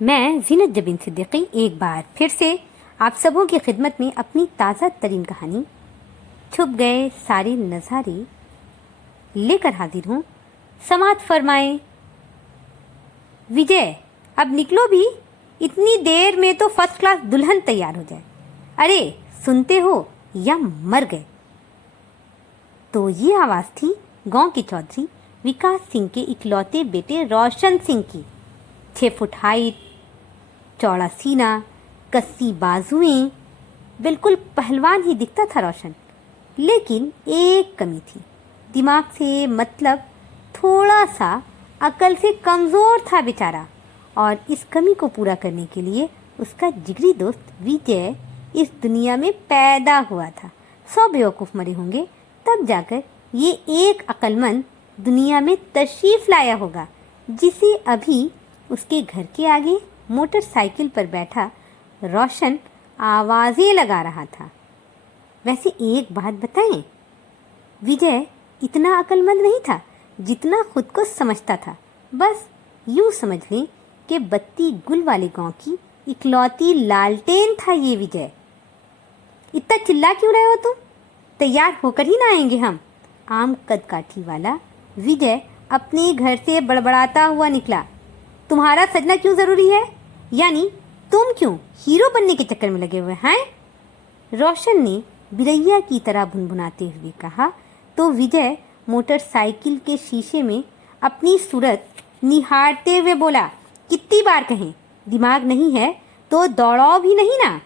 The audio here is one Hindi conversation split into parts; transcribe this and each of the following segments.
मैं ज़ीनत जबीन सिद्दीकी एक बार फिर से आप सबों की खिदमत में अपनी ताज़ा तरीन कहानी छुप गए सारे नज़ारे लेकर हाजिर हूँ। समात फरमाएं। विजय, अब निकलो भी, इतनी देर में तो फर्स्ट क्लास दुल्हन तैयार हो जाए। अरे सुनते हो या मर गए। तो ये आवाज़ थी गांव के चौधरी विकास सिंह के इकलौते बेटे रोशन सिंह की। 6 फुट हाइट, चौड़ा सीना, कस्सी बाजुएं, बिल्कुल पहलवान ही दिखता था रोशन। लेकिन एक कमी थी, दिमाग से मतलब थोड़ा सा अकल से कमज़ोर था बेचारा। और इस कमी को पूरा करने के लिए उसका जिगरी दोस्त विजय इस दुनिया में पैदा हुआ था। 100 बेवकूफ़ मरे होंगे तब जाकर ये एक अक्लमंद दुनिया में तशरीफ़ लाया होगा, जिसे अभी उसके घर के आगे मोटरसाइकिल पर बैठा रोशन आवाज़ें लगा रहा था। वैसे एक बात बताएं, विजय इतना अक्लमंद नहीं था जितना खुद को समझता था। बस यूँ समझ लें कि बत्ती गुल वाले गांव की इकलौती लालटेन था ये विजय। इतना चिल्ला क्यों रहे हो तुम? तैयार होकर ही ना आएंगे हम। आम कद काठी वाला विजय अपने घर से बड़बड़ाता हुआ निकला। तुम्हारा सजना क्यों ज़रूरी है? यानी तुम क्यों हीरो बनने के चक्कर में लगे हुए हैं? रोशन ने बिरैया की तरह भुनभुनाते हुए कहा तो विजय मोटरसाइकिल के शीशे में अपनी सूरत निहारते हुए बोला, कितनी बार कहें, दिमाग नहीं है तो दौड़ाओ भी नहीं ना।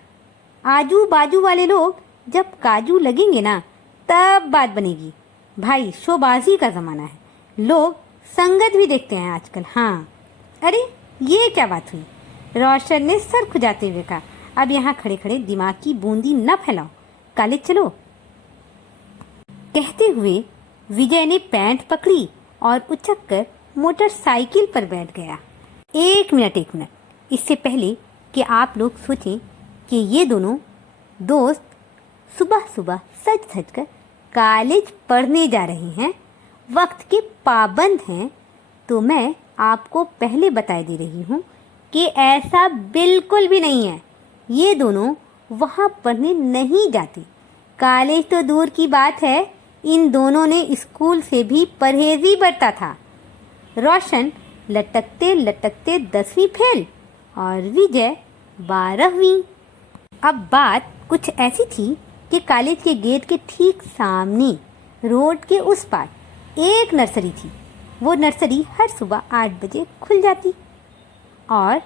आजू बाजू वाले लोग जब काजू लगेंगे ना तब बात बनेगी। भाई शोबाजी का ज़माना है, लोग संगत भी देखते हैं आजकल। हाँ, अरे ये क्या बात हुई? रोशन ने सर खुजाते हुए कहा, अब यहाँ खड़े खड़े दिमाग की बूंदी न फैलाओ, कॉलेज चलो। कहते हुए विजय ने पैंट पकड़ी और उचक कर मोटरसाइकिल पर बैठ गया। एक मिनट, इससे पहले कि आप लोग सोचें कि ये दोनों दोस्त सुबह सुबह सज धज कर कॉलेज पढ़ने जा रहे हैं, वक्त के पाबंद हैं, तो मैं आपको पहले बता दे रही हूँ कि ऐसा बिल्कुल भी नहीं है। ये दोनों वहाँ पढ़ने नहीं जाते। कॉलेज तो दूर की बात है, इन दोनों ने स्कूल से भी परहेजी बरता था। रोशन लटकते लटकते 10वीं फेल और विजय 12वीं। अब बात कुछ ऐसी थी कि कॉलेज के गेट के ठीक सामने रोड के उस पार एक नर्सरी थी। वो नर्सरी हर सुबह 8 बजे खुल जाती और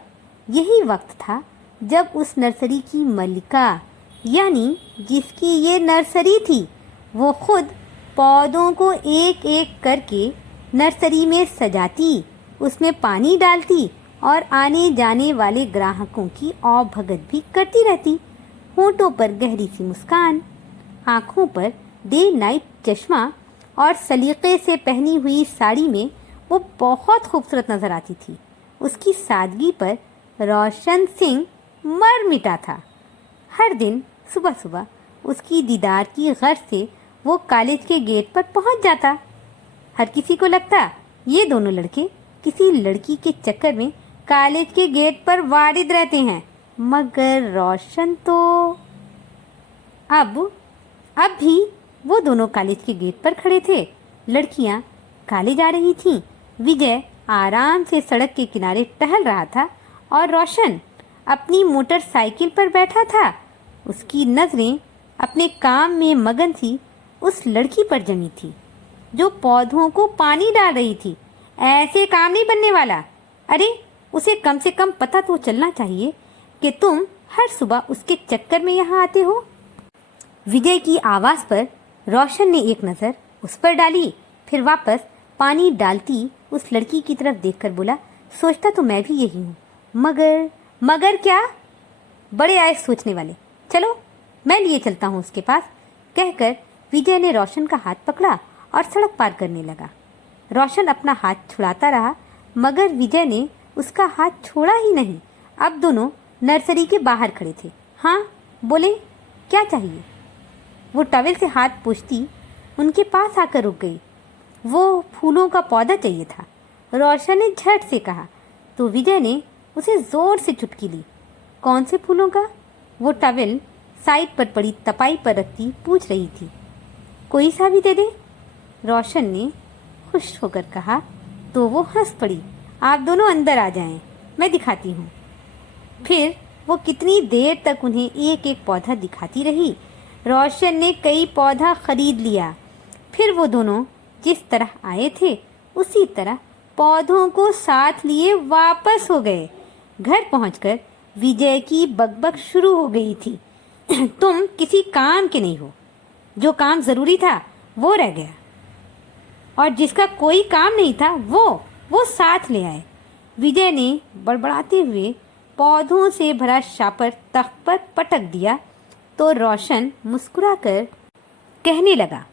यही वक्त था जब उस नर्सरी की मलिका, यानी जिसकी ये नर्सरी थी, वो खुद पौधों को एक एक करके नर्सरी में सजाती, उसमें पानी डालती और आने जाने वाले ग्राहकों की औभगत भी करती रहती। होंठों पर गहरी सी मुस्कान, आँखों पर डे नाइट चश्मा और सलीके से पहनी हुई साड़ी में वो बहुत खूबसूरत नजर आती थी। उसकी सादगी पर रोशन सिंह मर मिटा था। हर दिन सुबह सुबह उसकी दीदार की गर्ज से वो कॉलेज के गेट पर पहुंच जाता। हर किसी को लगता ये दोनों लड़के किसी लड़की के चक्कर में कॉलेज के गेट पर वारिद रहते हैं, मगर रोशन तो अब भी वो दोनों कॉलेज के गेट पर खड़े थे। लड़कियां कॉलेज आ रही थीं। विजय आराम से सड़क के किनारे टहल रहा था और रोशन अपनी मोटरसाइकिल पर बैठा था। उसकी नज़रें अपने काम में मगन सी उस लड़की पर जमी थी जो पौधों को पानी डाल रही थी। ऐसे काम नहीं बनने वाला। अरे उसे कम से कम पता तो चलना चाहिए कि तुम हर सुबह उसके चक्कर में यहाँ आते हो। विजय की आवाज़ पर रोशन ने एक नज़र उस पर डाली, फिर वापस पानी डालती उस लड़की की तरफ देखकर बोला, सोचता तो मैं भी यही हूँ, मगर क्या? बड़े आए सोचने वाले। चलो मैं लिए चलता हूँ उसके पास। कहकर विजय ने रोशन का हाथ पकड़ा और सड़क पार करने लगा। रोशन अपना हाथ छुड़ाता रहा, मगर विजय ने उसका हाथ छोड़ा ही नहीं। अब दोनों नर्सरी के बाहर खड़े थे। हाँ बोले, क्या चाहिए? वो टॉवेल से हाथ पोंछती उनके पास आकर रुक गई। वो फूलों का पौधा चाहिए था। रोशन ने झट से कहा तो विजय ने उसे जोर से चुटकी ली। कौन से फूलों का? वो टॉवेल साइड पर पड़ी तपाई पर रखती पूछ रही थी। कोई सा भी दे दे, रोशन ने खुश होकर कहा। तो वो हंस पड़ी। आप दोनों अंदर आ जाएं, मैं दिखाती हूँ। फिर वो कितनी देर तक उन्हें एक एक पौधा दिखाती रही। रोशन ने कई पौधा खरीद लिया। फिर वो दोनों जिस तरह आए थे उसी तरह पौधों को साथ लिए वापस हो गए। घर पहुंचकर विजय की बकबक शुरू हो गई थी। तुम किसी काम के नहीं हो, जो काम जरूरी था वो रह गया, और जिसका कोई काम नहीं था वो साथ ले आए। विजय ने बड़बड़ाते हुए पौधों से भरा शापर तख्त पर पटक दिया तो रोशन मुस्कुराकर कहने लगा,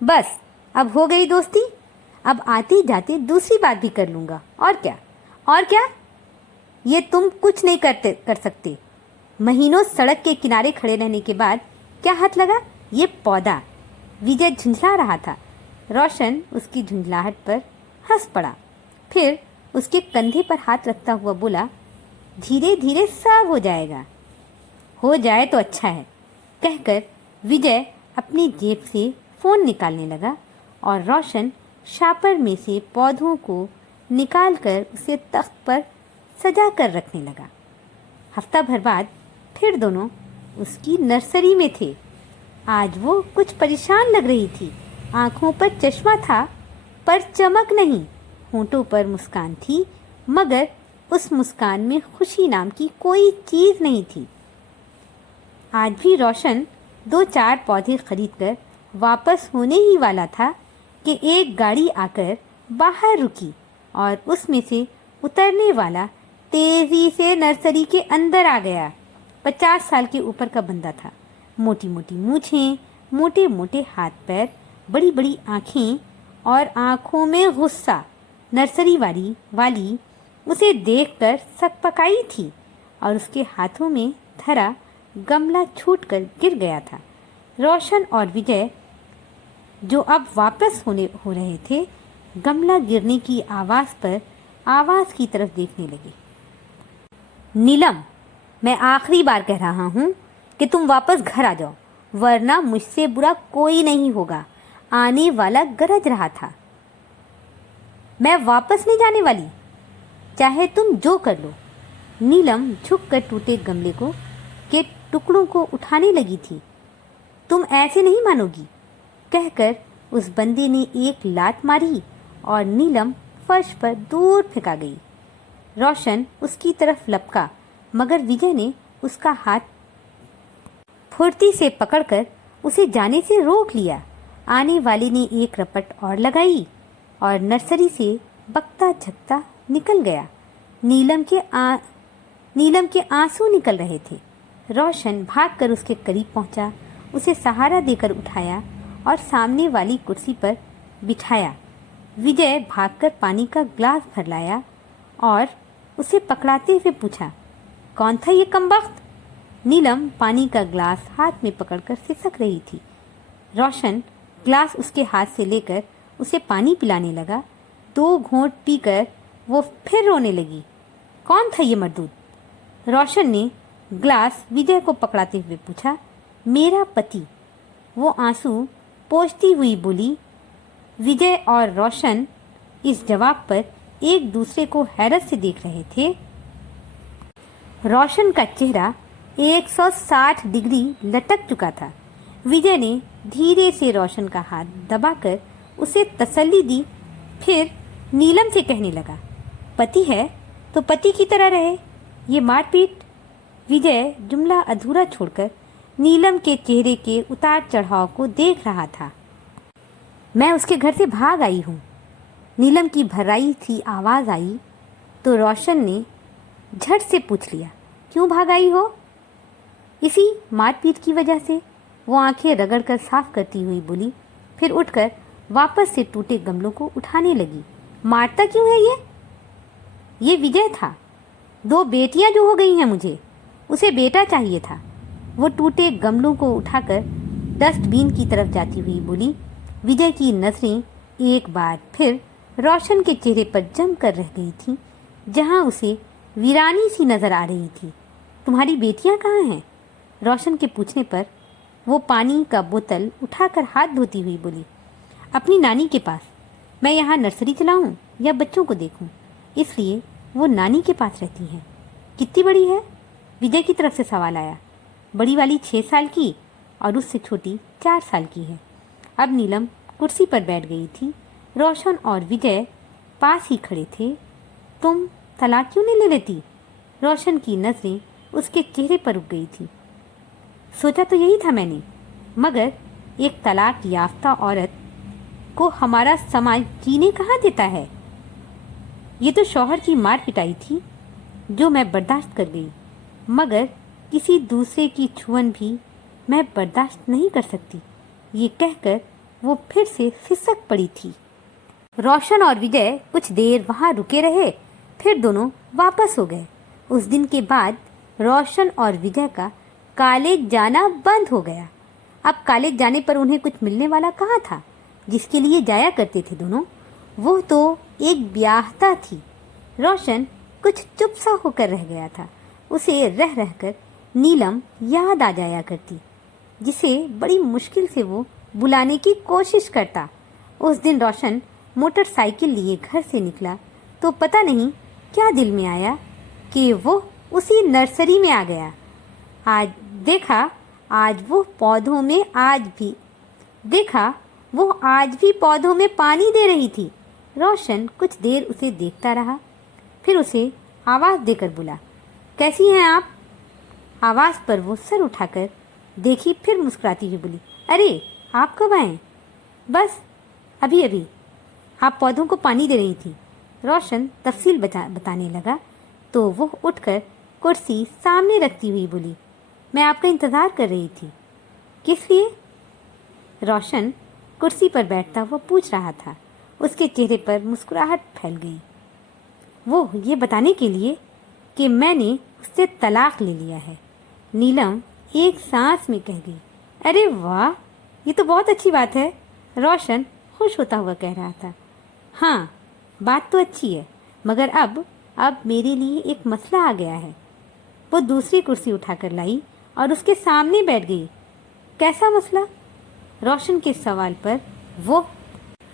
बस अब हो गई दोस्ती। अब आते जाते दूसरी बात भी कर लूँगा। और क्या? ये तुम कुछ नहीं कर सकते। महीनों सड़क के किनारे खड़े रहने के बाद क्या हाथ लगा ये पौधा। विजय झुंझला रहा था। रोशन उसकी झुंझलाहट पर हंस पड़ा। फिर उसके कंधे पर हाथ रखता हुआ बोला, धीरे धीरे सब हो जाएगा। हो जाए तो अच्छा है, कहकर विजय अपनी जेब से फोन निकालने लगा और रोशन शापर में से पौधों को निकालकर उसे तख्त पर सजा कर रखने लगा। हफ्ता भर बाद फिर दोनों उसकी नर्सरी में थे। आज वो कुछ परेशान लग रही थी। आंखों पर चश्मा था पर चमक नहीं। होंठों पर मुस्कान थी मगर उस मुस्कान में खुशी नाम की कोई चीज नहीं थी। आज भी रोशन 2-4 पौधे खरीदकर वापस होने ही वाला था कि एक गाड़ी आकर बाहर रुकी और उसमें से उतरने वाला तेजी से नर्सरी के अंदर आ गया। 50 साल के ऊपर का बंदा था। मोटी मोटी मूछें, मोटे मोटे हाथ पैर, बड़ी बड़ी आँखें और आँखों में गुस्सा। नर्सरी वाली उसे देखकर सकपकाई थी और उसके हाथों में धरा गमला छूटकर गिर गया था। रोशन और विजय जो अब वापस हो रहे थे, गमला गिरने की आवाज़ पर आवाज़ की तरफ देखने लगे। नीलम, मैं आखिरी बार कह रहा हूँ कि तुम वापस घर आ जाओ, वरना मुझसे बुरा कोई नहीं होगा। आने वाला गरज रहा था। मैं वापस नहीं जाने वाली, चाहे तुम जो कर लो। नीलम झुककर टूटे गमले के टुकड़ों को उठाने लगी थी। तुम ऐसे नहीं मानोगी, कहकर उस बंदे ने एक लात मारी और नीलम फर्श पर दूर फेंका गई। रोशन उसकी तरफ लपका मगर विजय ने उसका हाथ फुर्ती से पकड़कर उसे जाने से रोक लिया। आने वाले ने एक रपट और लगाई और नर्सरी से बकता झकता निकल गया। नीलम के आंसू निकल रहे थे। रोशन भागकर उसके करीब पहुंचा, उसे सहारा देकर उठाया और सामने वाली कुर्सी पर बिठाया। विजय भागकर पानी का ग्लास भर लाया और उसे पकड़ाते हुए पूछा, कौन था ये कमबख्त? नीलम पानी का ग्लास हाथ में पकड़कर सिसक रही थी। रोशन ग्लास उसके हाथ से लेकर उसे पानी पिलाने लगा। 2 घूंट पीकर वो फिर रोने लगी। कौन था ये मर्दूद? रोशन ने ग्लास विजय को पकड़ाते हुए पूछा। मेरा पति, वो आंसू पोंछती हुई बोली। विजय और रोशन इस जवाब पर एक दूसरे को हैरत से देख रहे थे। रोशन का चेहरा 160 डिग्री लटक चुका था। विजय ने धीरे से रोशन का हाथ दबाकर उसे तसल्ली दी, फिर नीलम से कहने लगा, पति है तो पति की तरह रहे, ये मारपीट। विजय जुमला अधूरा छोड़कर नीलम के चेहरे के उतार चढ़ाव को देख रहा था। मैं उसके घर से भाग आई हूँ। नीलम की भर्राई सी आवाज़ आई तो रोशन ने झट से पूछ लिया, क्यों भाग आई हो? इसी मारपीट की वजह से, वो आंखें रगड़कर साफ करती हुई बोली। फिर उठकर वापस से टूटे गमलों को उठाने लगी। मारता क्यों है ये विजय था। 2 बेटियां जो हो गई हैं मुझे, उसे बेटा चाहिए था। वो टूटे गमलों को उठाकर डस्टबिन की तरफ जाती हुई बोली। विजय की नजरें एक बार फिर रोशन के चेहरे पर जम कर रह गई थीं, जहां उसे वीरानी सी नजर आ रही थी। तुम्हारी बेटियां कहाँ हैं? रोशन के पूछने पर वो पानी का बोतल उठाकर हाथ धोती हुई बोली, अपनी नानी के पास। मैं यहाँ नर्सरी चलाऊं या बच्चों को देखूं, इसलिए वो नानी के पास रहती हैं। कितनी बड़ी है? विजय की तरफ से सवाल आया। बड़ी वाली 6 साल की और उससे छोटी 4 साल की है। अब नीलम कुर्सी पर बैठ गई थी। रोशन और विजय पास ही खड़े थे। तुम तलाक क्यों नहीं ले लेती? रोशन की नजरें उसके चेहरे पर रुक गई थी। सोचा तो यही था मैंने, मगर एक तलाक याफ्ता औरत को हमारा समाज जीने कहाँ देता है। ये तो शौहर की मार पिटाई थी जो मैं बर्दाश्त कर गई, मगर किसी दूसरे की छुअन भी मैं बर्दाश्त नहीं कर सकती। ये कहकर वो फिर से सिसक पड़ी थी। रोशन और विजय कुछ देर वहाँ रुके रहे, फिर दोनों वापस हो गए। उस दिन के बाद रोशन और विजय का कॉलेज जाना बंद हो गया। अब कॉलेज जाने पर उन्हें कुछ मिलने वाला कहाँ था। जिसके लिए जाया करते थे दोनों, वो तो एक ब्याहता थी। रोशन कुछ चुप सा होकर रह गया था। उसे रह रहकर नीलम याद आ जाया करती, जिसे बड़ी मुश्किल से वो बुलाने की कोशिश करता। उस दिन रोशन मोटरसाइकिल लिए घर से निकला तो पता नहीं क्या दिल में आया कि वो उसी नर्सरी में आ गया। आज वो आज भी पौधों में पानी दे रही थी। रोशन कुछ देर उसे देखता रहा, फिर उसे आवाज़ देकर बोला, कैसी हैं आप? आवाज़ पर वो सर उठाकर देखी, फिर मुस्कुराती हुई बोली, अरे आप कब आए? बस अभी आप पौधों को पानी दे रही थी। रोशन तफसील बताने लगा तो वो उठकर कुर्सी सामने रखती हुई बोली, मैं आपका इंतज़ार कर रही थी। किस लिए? रोशन कुर्सी पर बैठता वो पूछ रहा था। उसके चेहरे पर मुस्कुराहट फैल गई। वो ये बताने के लिए कि मैंने उससे तलाक ले लिया है। नीलम एक सांस में कह गई। अरे वाह, ये तो बहुत अच्छी बात है। रोशन खुश होता हुआ कह रहा था। हाँ, बात तो अच्छी है, मगर अब मेरे लिए एक मसला आ गया है। वो दूसरी कुर्सी उठाकर लाई और उसके सामने बैठ गई। कैसा मसला? रोशन के सवाल पर वो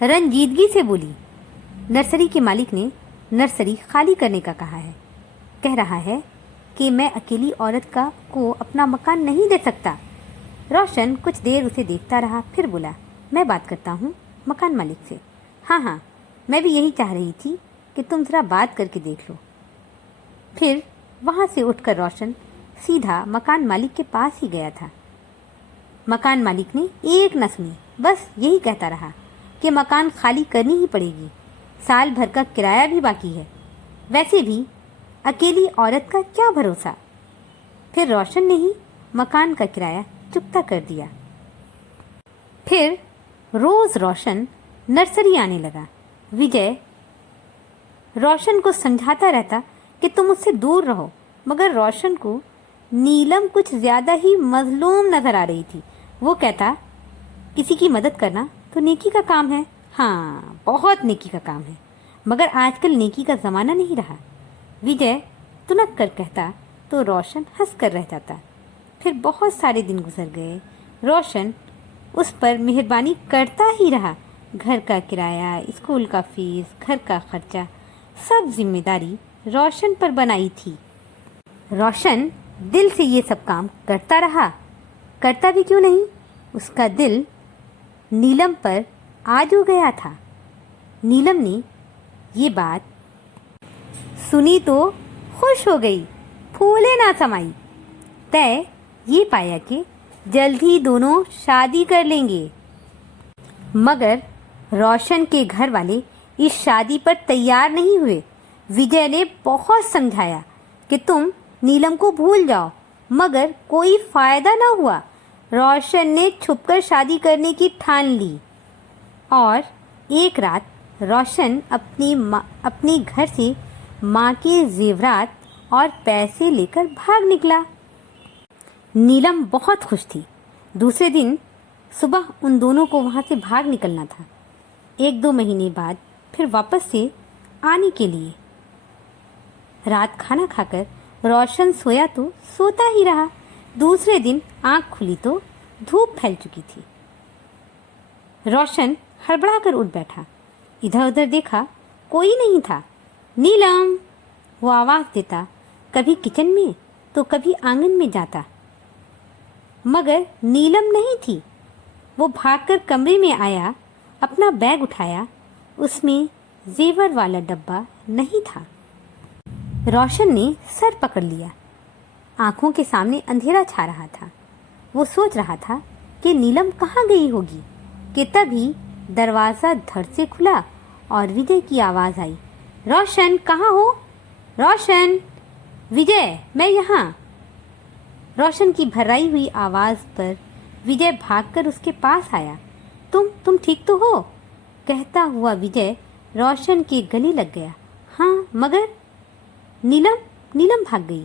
रंजीदगी से बोली, नर्सरी के मालिक ने नर्सरी खाली करने का कहा है। कह रहा है कि मैं अकेली औरत को अपना मकान नहीं दे सकता। रोशन कुछ देर उसे देखता रहा, फिर बोला, मैं बात करता हूँ मकान मालिक से। हाँ, मैं भी यही चाह रही थी कि तुम ज़रा बात करके देख लो। फिर वहाँ से उठकर रोशन सीधा मकान मालिक के पास ही गया था। मकान मालिक ने एक न सुनी, बस यही कहता रहा कि मकान खाली करनी ही पड़ेगी, साल भर का किराया भी बाकी है। वैसे भी अकेली औरत का क्या भरोसा। फिर रोशन ने ही मकान का किराया चुकता कर दिया। फिर रोज रोशन नर्सरी आने लगा। विजय रोशन को समझाता रहता कि तुम उससे दूर रहो, मगर रोशन को नीलम कुछ ज़्यादा ही मजलूम नज़र आ रही थी। वो कहता, किसी की मदद करना तो नेकी का काम है। हाँ, बहुत नेकी का काम है, मगर आजकल नेकी का ज़माना नहीं रहा। विजय तुनक कर कहता तो रोशन हंस कर रह जाता। फिर बहुत सारे दिन गुजर गए। रोशन उस पर मेहरबानी करता ही रहा। घर का किराया, स्कूल का फीस, घर का खर्चा, सब जिम्मेदारी रोशन पर बनाई थी। रोशन दिल से ये सब काम करता रहा। करता भी क्यों नहीं, उसका दिल नीलम पर आजू गया था। नीलम ने ये बात सुनी तो खुश हो गई, फूले ना समाई। तय ये पाया कि जल्द ही दोनों शादी कर लेंगे, मगर रोशन के घर वाले इस शादी पर तैयार नहीं हुए। विजय ने बहुत समझाया कि तुम नीलम को भूल जाओ, मगर कोई फायदा ना हुआ। रोशन ने छुपकर शादी करने की ठान ली और एक रात रोशन अपने घर से माँ के जेवरात और पैसे लेकर भाग निकला। नीलम बहुत खुश थी। दूसरे दिन सुबह उन दोनों को वहाँ से भाग निकलना था, 1-2 महीने बाद फिर वापस से आने के लिए। रात खाना खाकर रोशन सोया तो सोता ही रहा। दूसरे दिन आंख खुली तो धूप फैल चुकी थी। रोशन हड़बड़ाकर उठ बैठा। इधर उधर देखा, कोई नहीं था। नीलम, वो आवाज़ देता। कभी किचन में तो कभी आंगन में जाता, मगर नीलम नहीं थी। वो भागकर कमरे में आया, अपना बैग उठाया। उसमें जेवर वाला डब्बा नहीं था। रोशन ने सर पकड़ लिया। आंखों के सामने अंधेरा छा रहा था। वो सोच रहा था कि नीलम कहाँ गई होगी कि तभी दरवाज़ा धड़ से खुला और विजय की आवाज़ आई। रोशन, कहाँ हो? रोशन! विजय, मैं यहाँ। रोशन की भर्राई हुई आवाज़ पर विजय भागकर उसके पास आया। तुम ठीक तो हो? कहता हुआ विजय रोशन के गले लग गया। हाँ, मगर नीलम भाग गई,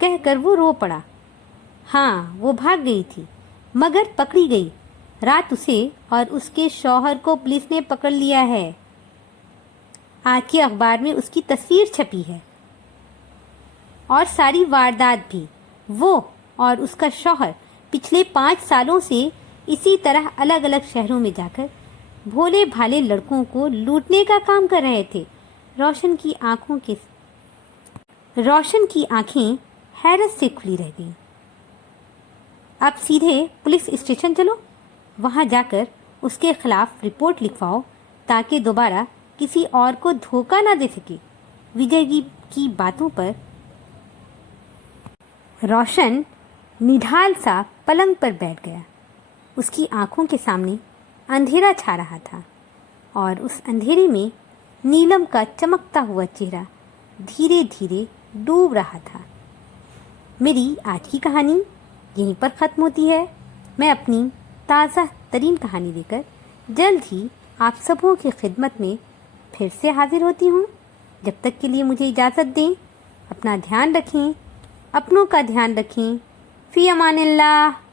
कहकर वो रो पड़ा। हाँ, वो भाग गई थी, मगर पकड़ी गई। रात उसे और उसके शौहर को पुलिस ने पकड़ लिया है। आज के अखबार में उसकी तस्वीर छपी है और सारी वारदात भी। वो और उसका शौहर पिछले 5 सालों से इसी तरह अलग अलग शहरों में जाकर भोले भाले लड़कों को लूटने का काम कर रहे थे। रोशन की आंखें हैरत से खुली रह गईं। अब सीधे पुलिस स्टेशन चलो, वहां जाकर उसके खिलाफ रिपोर्ट लिखवाओ ताकि दोबारा किसी और को धोखा ना दे सके। विजय की बातों पर रोशन निढाल सा पलंग पर बैठ गया। उसकी आंखों के सामने अंधेरा छा रहा था और उस अंधेरे में नीलम का चमकता हुआ चेहरा धीरे धीरे डूब रहा था। मेरी आज की कहानी यहीं पर ख़त्म होती है। मैं अपनी ताज़ा तरीन कहानी लेकर जल्द ही आप सबों की खिदमत में फिर से हाजिर होती हूँ। जब तक के लिए मुझे इजाज़त दें। अपना ध्यान रखें, अपनों का ध्यान रखें। फ़ी अमानिल्लाह।